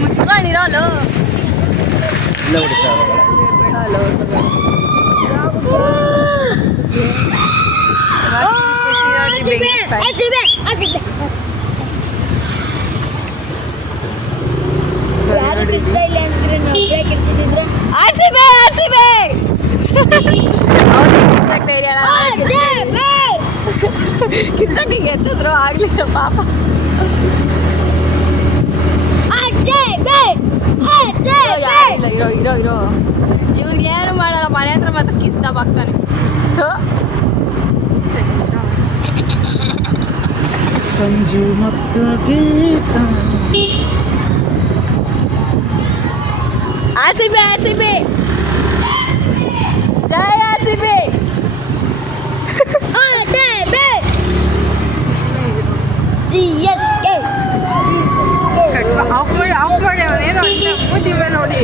ಮುಚ್ಕೊಂಡಿರೋಲು ಇಲ್ಲ ಬಿಡಿ ಕಿಚ್ಚಕ್ಕೆ ಎತ್ತಿದ್ರು ಆಗ್ಲಿಲ್ಲ ಪಾಪ ಇರೋ ಇವ್ನಿಗೆ ಏನು ಮಾಡಲ್ಲ ಮನೆ ಹತ್ರ ಮಾತ್ರ ಕಿಸ್ನ ಬಾಕ್ತಾನೆ ಸಂಜು ಮತ್ತು ಗೀತ RCB ಜೈ RCB ಆಫ್ ಮಾಡಿ ಅವನೇನೋ ಮುದ್ದಿವೆ ನೋಡಿ